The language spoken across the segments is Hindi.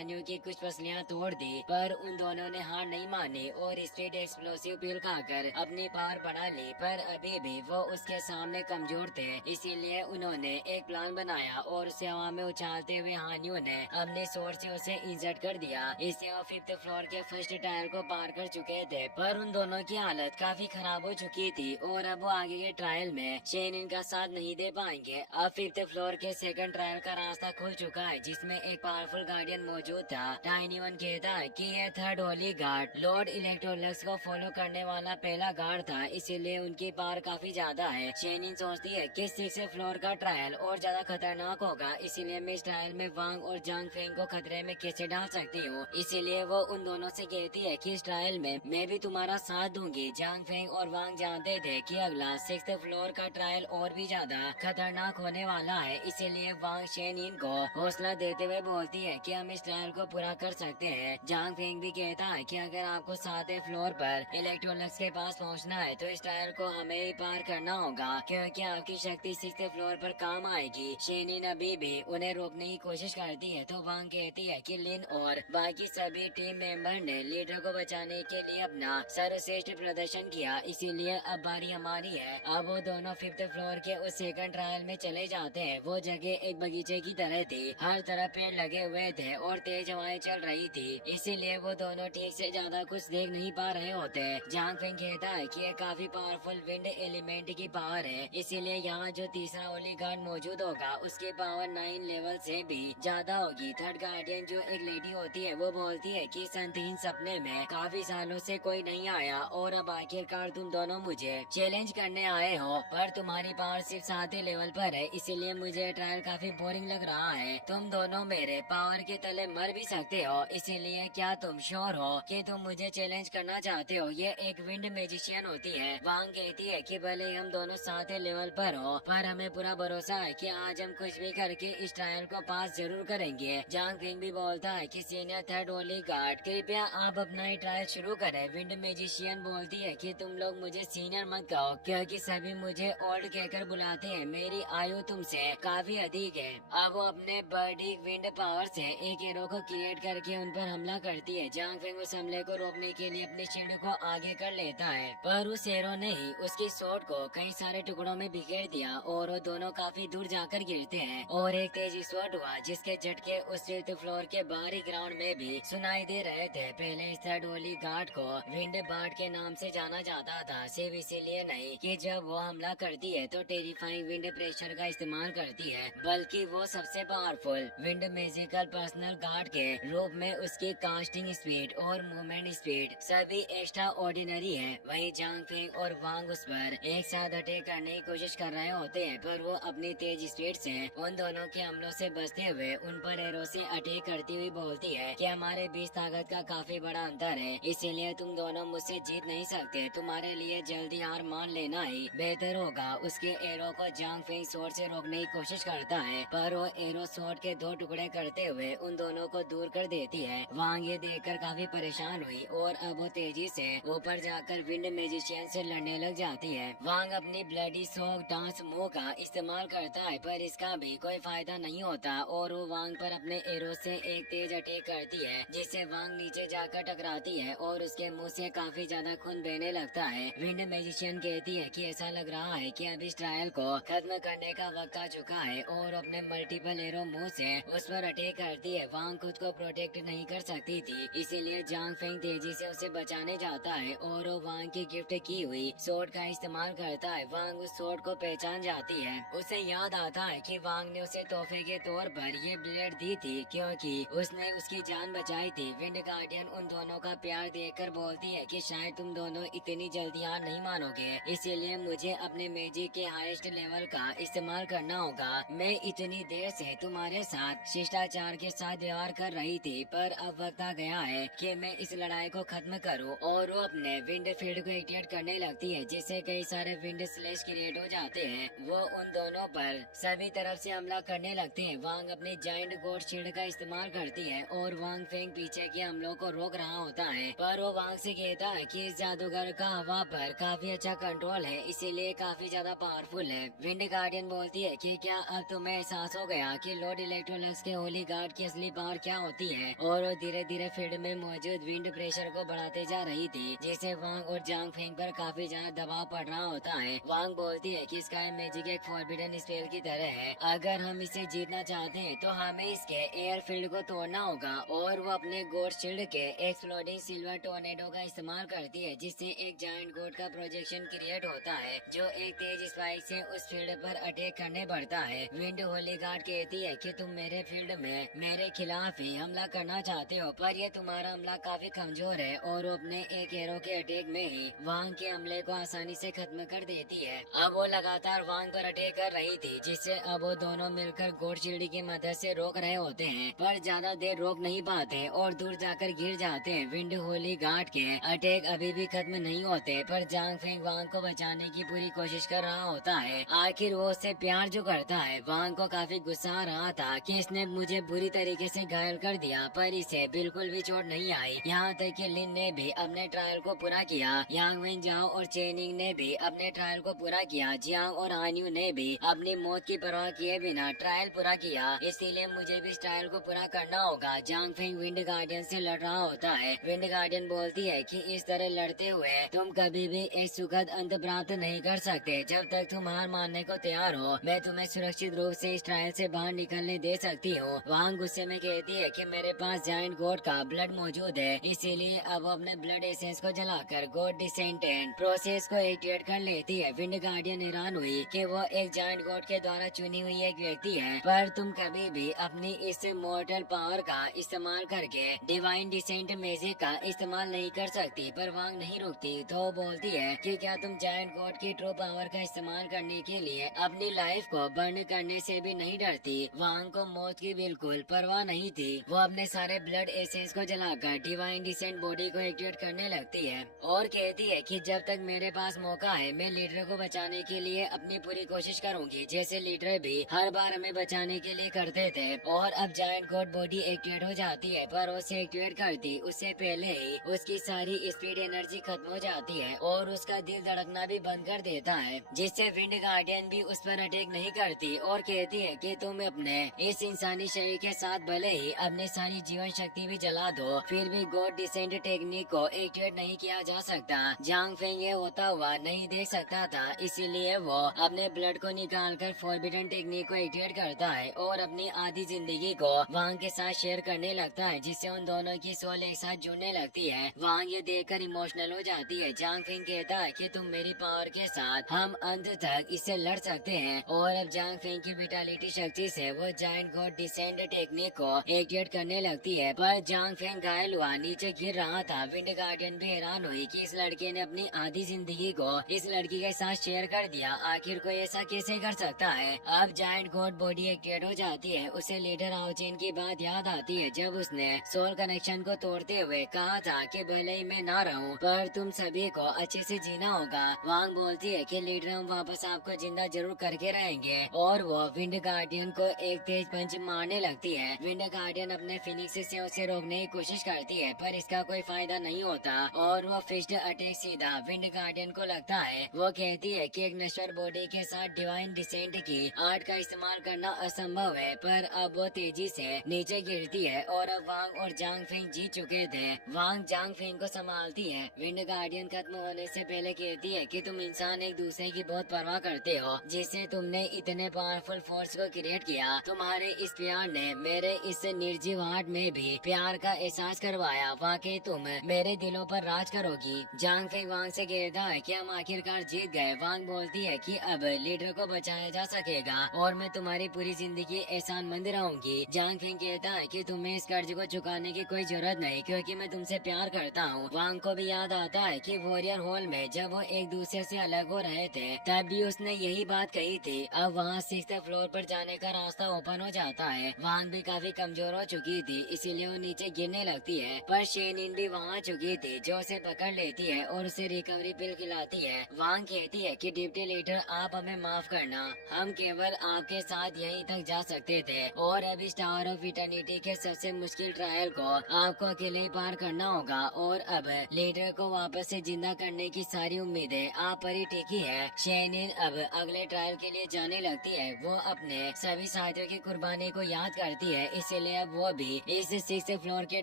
हानियों की कुछ पसलियां तोड़ दी, पर उन दोनों ने हार नहीं मानी और स्ट्रीट एक्सप्लोसिव पिल खाकर अपनी पावर बढ़ा ली। पर अभी भी वो उसके सामने कमजोर थे, इसीलिए उन्होंने एक प्लान बनाया और उसे हवा में उछालते हुए हानियों ने अपने सोर से उसे इंजर्ड कर दिया। इससे वो 5th फ्लोर के फर्स्ट टायर को पार कर चुके थे, पर उन दोनों की हालत काफी खराब हो चुकी थी और अब वो आगे के ट्रायल में शेन इनका साथ नहीं दे पाएंगे। अब 5th फ्लोर के सेकंड ट्रायल का रास्ता खुल चुका है, जिसमें एक पावरफुल गार्डियन मौजूद था। टाइनी वन कहता है कि यह third Holi guard Lord Electrolux को फॉलो करने वाला पहला गार्ड था, इसीलिए उनकी पावर काफी ज्यादा है। शेनिन सोचती है कि 6th फ्लोर का ट्रायल और ज्यादा खतरनाक होगा, इसीलिए मैं इस ट्रायल में वांग और जांग फेंग को खतरे में कैसे डाल सकती हूँ। इसीलिए वो उन दोनों से कहती है कि इस ट्रायल में मैं भी तुम्हारा साथ दूंगी। जांग फेंग और वांग जानते थे कि अगला 6th फ्लोर का ट्रायल और भी ज्यादा खतरनाक होने वाला है, इसीलिए वांग शेनिन को हौसला देते हुए बोलती है कि हम इस ट्रायल को पूरा कर सकते हैं। जांग फेंग भी कहता है कि अगर आपको 7वें फ्लोर पर इलेक्ट्रोनिक्स के पास पहुंचना है तो इस ट्रायल को हमें ही पार करना होगा, क्योंकि आपकी शक्ति 6th फ्लोर पर काम आएगी। शेनिन अभी भी उन्हें रोकने की कोशिश करती है तो वांग कहती है कि लिन और बाकी सभी टीम मेंबर ने लीडर को बचाने के लिए अपना सर्वश्रेष्ठ प्रदर्शन किया, इसीलिए अब बारी हमारी है। अब वो दोनों 5th फ्लोर के उस सेकंड ट्रायल में चले जाते हैं। वो जगह एक बगीचे की तरह थी, हर तरफ पेड़ लगे हुए थे और तेज हवाएं चल रही थी, इसीलिए वो दोनों ठीक से ज्यादा कुछ देख नहीं पा रहे होते। जांग फेंग कहता है कि ये काफी पावरफुल विंड एलिमेंट की पावर है, इसीलिए यहाँ जो तीसरा होली गार्ड मौजूद होगा उसकी पावर 9 लेवल से भी ज्यादा होगी। थर्ड गार्डियन जो एक लेडी होती है वो बोलती है कि संतहीन सपने में काफी सालों से कोई नहीं आया और अब आखिरकार तुम दोनों मुझे चैलेंज करने आए हो, पर तुम्हारी पावर सिर्फ 7वें लेवल पर है, इसीलिए मुझे ट्रायल काफी बोरिंग लग रहा है। तुम दोनों मेरे पावर के तले मर भी सकते हो, इसीलिए क्या तुम श्योर हो कि तुम मुझे चैलेंज करना चाहते हो? ये एक विंड मैजिशियन होती है। वांग कहती है कि भले हम दोनों 7वें लेवल पर हो, पर हमें पूरा भरोसा है कि आज हम कुछ भी करके इस ट्रायल को पास जरूर करेंगे। जांग फिंग भी बोलता है कि सीनियर थर्ड होली गार्ड कृपया आप अपना ही ट्रायल शुरू करें। विंड मैजिशियन बोलती है कि तुम लोग मुझे सीनियर मत कहो, क्योंकि सभी मुझे ओल्ड कहकर बुलाते हैं, मेरी आयु तुमसे काफी अधिक है। अब वो अपने बर्डी विंड पावर से एक एरो को क्रिएट करके उन पर हमला करती है। जांग फेंग उस हमले को रोकने के लिए अपनी शील्ड को आगे कर लेता है, पर उस एरो ने ही उसकी स्वॉर्ड को कई सारे टुकड़ों में बिखेर दिया और वो दोनों काफी दूर जाकर गिरते हैं और एक तेज स्वॉर्ड हुआ जिसके झटके उस 5th फ्लोर के बाहरी ग्राउंड में भी सुनाई दे रहे थे। पहले इस थर्ड होली गार्ड को विंड बार्ड के नाम से जाना जाता था, सिर्फ इसीलिए नहीं कि जब वो हमला करती है तो टेरिफाइंग विंड प्रेशर का इस्तेमाल करती है, बल्कि वो सबसे powerful wind magical personal guard के रूप में उसकी कास्टिंग स्पीड और मूवमेंट स्पीड सभी एक्स्ट्रा ऑर्डिनरी है। वहीं जांग फेंग और वांग उस पर एक साथ अटैक करने की कोशिश कर रहे होते हैं, पर वो अपनी तेज स्पीड से उन दोनों के हमलों से बचते हुए उन पर एरो से अटैक करती हुई बोलती है कि हमारे बीच ताकत का काफी बड़ा अंतर है, इसीलिए तुम दोनों मुझसे जीत नहीं सकते। तुम्हारे लिए जल्दी हार मान लेना ही बेहतर होगा। उसके एरो को जांग फेंग स्वॉर्ड से रोकने की कोशिश करता है, पर वो एरो स्वॉर्ड के 2 टुकड़े करते हुए उन दोनों को दूर कर देती है। वांग ये देखकर काफी परेशान हुई और अब वो तेजी से ऊपर जाकर विंड मैजिशियन से लड़ने लग जाती है। वांग अपनी ब्लडी सॉक डांस मूव का इस्तेमाल करता है, पर इसका भी कोई फायदा नहीं होता और वो वांग पर अपने एरो से एक तेज अटैक करती है, जिससे वांग नीचे जाकर टकराती है और उसके मुंह से काफी ज्यादा खून बहने लगता है। विंड मैजिशियन कहती है कि ऐसा लग रहा है कि अब इस ट्रायल को खत्म करने का वक्त आ चुका है और अपने मल्टीपल एरो मुंह से उस पर अटैक करती है। वांग खुद को प्रोटेक्ट नहीं कर सकती थी, इसीलिए जांग फेंग तेजी से उसे बचाने जाता है और वो वांग की गिफ्ट की हुई सोर्ड का इस्तेमाल करता है। वांग उस सोर्ड को पहचान जाती है। उसे याद आता है कि वांग ने उसे तोहफे के तौर पर ये ब्लेड दी थी, क्योंकि उसने उसकी जान बचाई थी। विंड गार्डियन उन दोनों का प्यार देखकर बोलती है कि शायद तुम दोनों इतनी जल्दी हार नहीं मानोगे, इसीलिए मुझे अपने मैजिक के हाईएस्ट लेवल का इस्तेमाल करना होगा। मैं इतनी देर से तुम्हारे साथ शिष्टाचार के साथ व्यवहार कर रही थी, पर अब वक्त आ गया है कि मैं इस लड़ाई को खत्म करूं। और वो अपने विंड फील्ड को एक्टिवेट करने लगती है, जिससे कई सारे विंड स्लैश क्रिएट हो जाते हैं। वो उन दोनों पर सभी तरफ से हमला करने लगते हैं। वांग अपने जाइंट गोड शील्ड का इस्तेमाल करती है और वांग फेंग पीछे के हमलों को रोक रहा होता है, पर वो वांग से कहता है कि इस जादूगर का हवा पर काफी अच्छा कंट्रोल है, इसीलिए काफी ज्यादा पावरफुल है। विंड गार्डियन बोलती है कि क्या अब तुम्हें एहसास हो गया कि लॉर्ड इलेक्ट्रोलक्स के होली गार्ड की असली पावर पावर क्या होती है और वो धीरे धीरे फील्ड में मौजूद विंड प्रेशर को बढ़ाते जा रही थी, जिससे वांग और जांग फेंग पर काफी ज्यादा दबाव पड़ रहा होता है। वांग बोलती है कि स्काई मैजिक एक फॉरबिडन स्पेल की तरह है, अगर हम इसे जीतना चाहते हैं तो हमें इसके एयर फील्ड को तोड़ना होगा। और वो अपने गोड शील्ड के एक्सप्लोडिंग सिल्वर टोर्नेडो का इस्तेमाल करती है, जिससे एक जायंट गोड का प्रोजेक्शन क्रिएट होता है जो एक तेज स्पाइक से उस फील्ड पर अटैक करने बढ़ता है। विंड होली गार्ड कहती है कि तुम मेरे फील्ड में मेरे खिलाफ ही हमला करना चाहते हो, पर यह तुम्हारा हमला काफी कमजोर है। और वो अपने एक एरो के अटैक में ही वांग के हमले को आसानी से खत्म कर देती है। अब वो लगातार वांग पर अटैक कर रही थी, जिससे अब वो दोनों मिलकर गोड शील्ड की मदद से रोक रहे होते हैं, पर ज्यादा देर रोक नहीं पाते और दूर जाकर गिर जाते हैं। विंड होली गार्ड के अटैक अभी भी खत्म नहीं होते, पर जांग फेंग वांग को बचाने की पूरी कोशिश कर रहा होता है। आखिर वो उससे प्यार जो करता है। वांग को काफी गुस्सा आ रहा था कि इसने मुझे बुरी तरीके से घायल कर दिया, पर इसे बिल्कुल भी चोट नहीं आई। यहाँ तक कि लिन ने भी अपने ट्रायल को पूरा किया। यांग वेन जाओ और चेनिंग ने भी अपने ट्रायल को पूरा किया। जियांग और आन्यू ने भी अपनी मौत की परवाह किए बिना ट्रायल पूरा किया, इसीलिए मुझे भी इस ट्रायल को पूरा करना होगा। जांग फेंग विंड गार्डियन से लड़ रहा होता है। विंड गार्डियन बोलती है कि इस तरह लड़ते हुए तुम कभी भी एक सुखद अंत प्राप्त नहीं कर सकते। जब तक तुम हार मानने को तैयार हो, मैं तुम्हें सुरक्षित रूप से इस ट्रायल से बाहर निकलने दे सकती हूँ। वांग गुस्से में कहती है कि मेरे पास जायंट गॉड का ब्लड मौजूद है, इसीलिए अब अपने ब्लड एसेंस को जलाकर गॉड डिसेंटेंट प्रोसेस को एक्टिवेट कर लेती है। विंड गार्डियन हैरान हुई कि वो एक जायंट गॉड के द्वारा चुनी हुई एक व्यक्ति है, पर तुम कभी भी अपनी इस मॉर्टल पावर का इस्तेमाल करके डिवाइन डिसेंट मैजिक का इस्तेमाल नहीं कर सकती। पर वांग नहीं रुकती, तो वो बोलती है कि क्या तुम जायंट गॉड की ट्रू पावर का इस्तेमाल करने के लिए अपनी लाइफ को बर्न करने से भी नहीं डरती। वांग को मौत की बिल्कुल परवाह नहीं थी। वो अपने सारे ब्लड एसेंस को जलाकर डिवाइन डिसेंट बॉडी को एक्टिवेट करने लगती है और कहती है कि जब तक मेरे पास मौका है, मैं लीडर को बचाने के लिए अपनी पूरी कोशिश करूंगी, जैसे लीडर भी हर बार हमें बचाने के लिए करते थे। और अब जायंट गॉड बॉडी एक्टिवेट हो जाती है, पर उसे एक्टिवेट करती उससे पहले ही उसकी सारी स्पीड एनर्जी खत्म हो जाती है और उसका दिल धड़कना भी बंद कर देता है, जिससे विंड गार्डियन भी उस पर अटैक नहीं करती और कहती है कि तुम अपने इस इंसानी शरीर के साथ भले ही अपनी सारी जीवन शक्ति भी जला दो, फिर भी गॉड डिसेंट टेक्निक को एक्टिवेट नहीं किया जा सकता। जांग फेंग ये होता हुआ नहीं देख सकता था, इसीलिए वो अपने ब्लड को निकालकर फॉरबिडन टेक्निक को एक्टिवेट करता है और अपनी आधी जिंदगी को वांग के साथ शेयर करने लगता है, जिससे उन दोनों की सोल एक साथ जुड़ने लगती है। वांग ये देखकर इमोशनल हो जाती है। जांग फेंग कहता है कि तुम मेरी पावर के साथ हम अंत तक इससे लड़ सकते हैं। और अब जांग फेंग की विटालिटी शक्ति से वो जायंट गॉड डिसेंट टेक्निक को एक्टिवेट करने लगती है, पर जांग फेंग घायल हुआ नीचे गिर रहा था। विंड गार्डियन भी हैरान हुई कि इस लड़के ने अपनी आधी जिंदगी को इस लड़की के साथ शेयर कर दिया, आखिर कोई ऐसा कैसे कर सकता है। अब जायंट गॉड बॉडी एक्टिवेट हो जाती है। उसे लीडर आओचेन की बात याद आती है, जब उसने सोल कनेक्शन को तोड़ते हुए कहा था कि भले ही मैं ना रहूं, पर तुम सभी को अच्छे से जीना होगा। वांग बोलती है कि लीडर हम वापस आपको जिंदा जरूर करके रहेंगे और वो विंड गार्डियन को एक तेज पंच मारने लगती है। विंड गार्डियन अपने फिनिक्स से उसे रोकने की कोशिश करती है, पर इसका कोई फायदा नहीं होता और वो फिस्ट अटैक सीधा विंड गार्डियन को लगता है। वो कहती है कि एक नश्वर बॉडी के साथ डिवाइन डिसेंट की आर्ट का इस्तेमाल करना असंभव है, पर अब वो तेजी से नीचे गिरती है और अब वांग और जांग फेंग जीत चुके थे। वांग जांग फेंग को संभालती है। विंड गार्डियन खत्म होने से पहले कहती है कि तुम इंसान एक दूसरे की बहुत परवाह करते हो, जिससे तुमने इतने पावरफुल फोर्स को क्रिएट किया। तुम्हारे इस प्यार ने मेरे इस निर्जीव हार्ट में भी प्यार का एहसास करवाया। वाकई तुम मेरे दिलों पर राज करोगी। जांग फेंग वांग से कहता है कि हम आखिरकार जीत गए। वांग बोलती है कि अब लीडर को बचाया जा सकेगा और मैं तुम्हारी पूरी जिंदगी एहसानमंद रहूंगी। जांग फेंग कहता है कि तुम्हें इस कर्ज को चुकाने की कोई जरूरत नहीं, क्योंकि मैं तुमसे प्यार करता हूँ। वांग को भी याद आता है कि वॉरियर हॉल में जब वो एक दूसरे से अलग हो रहे थे, तब भी उसने यही बात कही थी। अब वहाँ 6th फ्लोर पर जाने का रास्ता ओपन हो जाता है। वांग भी काफी कमजोर हो चुकी थी, इसीलिए वो नीचे गिरने लगती है, पर शेनिन भी वहाँ आ चुकी थी, जो उसे पकड़ लेती है और उसे रिकवरी पिल खिलाती है। वांग कहती है कि डिप्टी लीडर आप हमें माफ करना, हम केवल आपके साथ यहीं तक जा सकते थे और अब इस टावर ऑफ इटर्निटी के सबसे मुश्किल ट्रायल को आपको अकेले ही पार करना होगा और अब लीडर को वापस से जिंदा करने की सारी उम्मीदें आप पर ही टिकी है। शेनिन अब अगले ट्रायल के लिए जाने लगती है। वो अपने सभी साथियों की कुर्बानी को याद करती है, इसीलिए लिए अब वो भी इस 6th फ्लोर के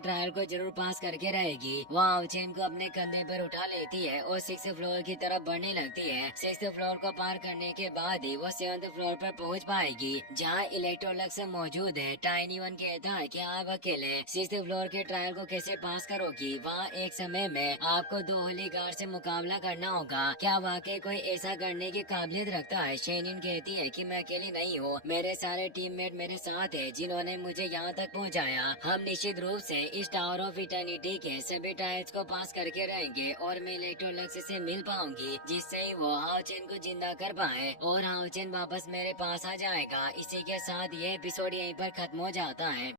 ट्रायल को जरूर पास करके रहेगी। वो हाउचेन को अपने कंधे पर उठा लेती है और 6th फ्लोर की तरफ बढ़ने लगती है। 6th फ्लोर को पार करने के बाद ही वो 7th फ्लोर पर पहुंच पाएगी, जहां इलेक्ट्रोलक्स मौजूद है। टाइनी वन कहता है कि आप अकेले 6th फ्लोर के ट्रायल को कैसे पास करोगी? वहाँ एक समय में आपको 2 होली गार्ड से मुकाबला करना होगा। क्या वाकई कोई ऐसा करने की काबिलियत रखता है? शेनिन कहती है कि मैं अकेली नहीं हूँ, मेरे सारे टीममेट मेरे साथ है जिन्होंने मुझे यहाँ तक पहुँचाया। हम निश्चित रूप से इस टावर ऑफ इटर्निटी के सभी ट्रायल्स को पास करके रहेंगे और मैं इलेक्ट्रोलक्स से मिल पाऊंगी, जिससे ही वो हाउचेन को जिंदा कर पाए और हाउचेन वापस मेरे पास आ जाएगा। इसी के साथ ये एपिसोड यहीं पर खत्म हो जाता है।